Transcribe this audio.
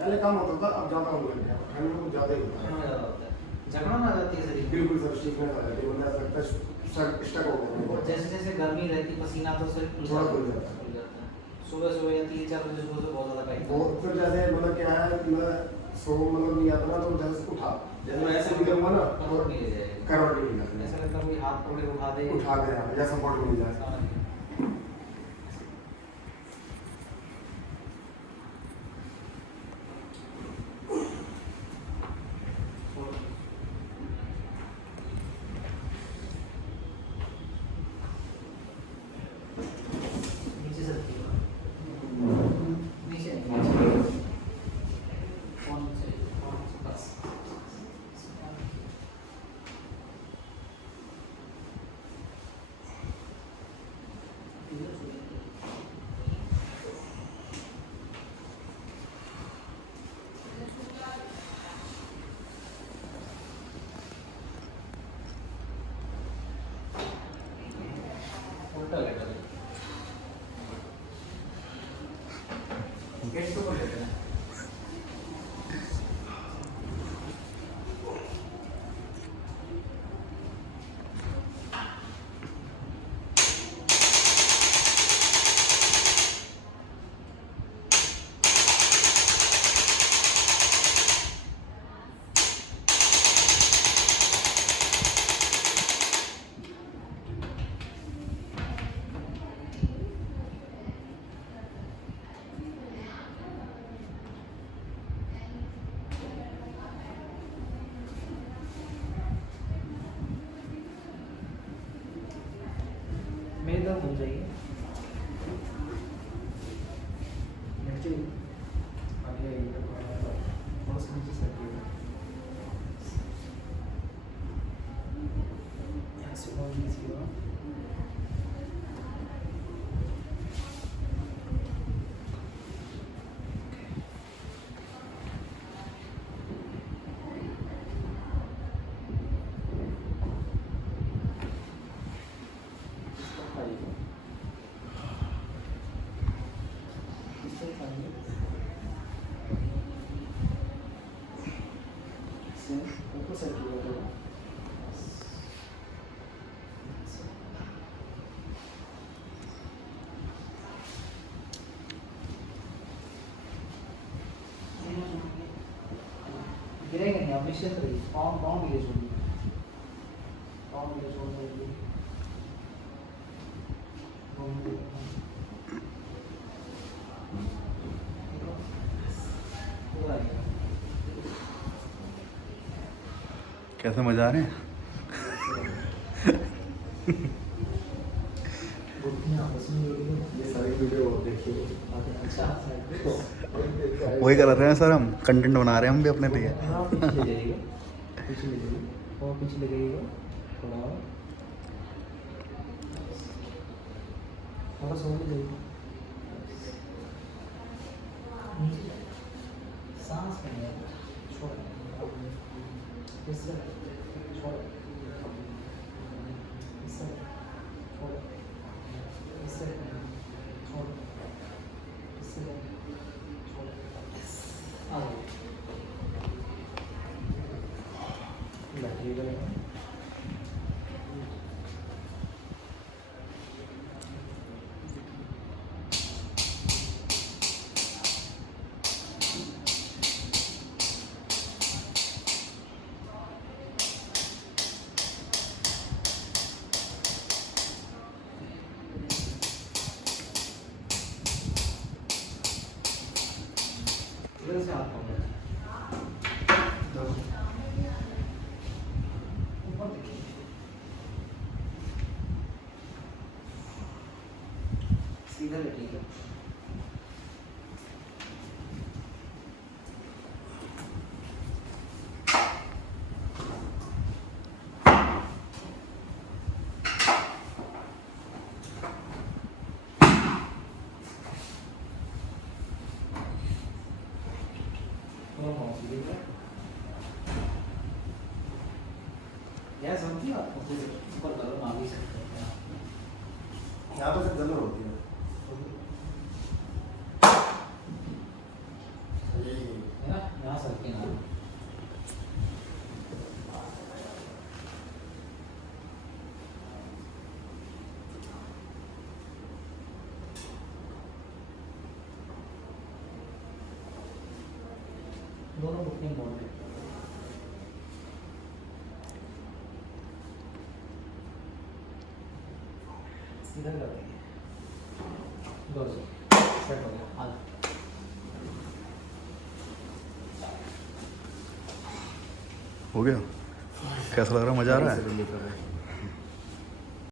पहले कम होता था, अब ज़्यादा होने लग गया। ठंड में कुछ ज़्यादा ही होता है। ज़्यादा होता है, जकड़न आ जाती है शरीर में। बिल्कुल सब स्टिफनेस आ जाती है, मतलब ऐसा लगता है स्टक हो गया। और जैसे जैसे गर्मी रहती है, पसीना तो शरीर थोड़ा खुल जाता है। खुल जाता है। सुबह सुबह या 3-4 बजे सुबह से बहुत ज़्यादा टाइम बहुत फिर जैसे मतलब क्या है कि मैं सो मतलब नहीं आता ना, तो जैसे उठा, जैसे मैं ऐसे भी करूँगा ना करवट नहीं ले जाएगी, करवट नहीं मिला, ऐसा लगता है कोई हाथ पकड़े उठा दे, उठा दे या सपोर्ट मिल जाए। समझ गए। नीचे से रखिएगा, नीचे फोन से बस। उल्टा लेटा दे, गेट के ऊपर लेटे हैं। मेरी तरफ घूम जाइए, नीचे आगे आइए, थोड़ा सा नीचे से हटिएगा, यहाँ से बहुत लीजिएगा। ऊपर साइड की बात है। गिरेगा नहीं, आप निश्चित रहिए, पाँव पाँव नीचे छोड़िए, पाँव नीचे छोड़ दीजिए। पूरा आइए। कैसे मजा आ रहे हैं? घुटने आपस में जोड़िए। ये सारी वीडियो देखिए। अच्छा, वही कर रहे हैं सर, हम कंटेंट बना रहे हैं हम भी अपने लिए। हाँ, पीछे ले जाइएगा, पीछे ले जाइए, और पीछे ले जाइएगा, थोड़ा और, थोड़ा सा और ले जाइए। नीचे सांस में है, छोड़, इससे छोड़, इससे छोड़, इससे छोड़, इससे छोड़, आ जाओ, बैठिएगा। इधर से हाथ पकड़ो, ऊपर देखिए, सीधा लेटिएगा। थोड़ा पाँव सीधे, यह समझिए आप ऊपर करो, ना भी सकते हैं। यहाँ पे सिर्फ जलन होती है। यही बुकिंग आ रही। दोनों बुकिंग मोड में। इधर कर देंगे। दो सेट हो गया। हाँ हो गया। कैसा लग रहा है, मज़ा आ रहा है? से रिलीफ है।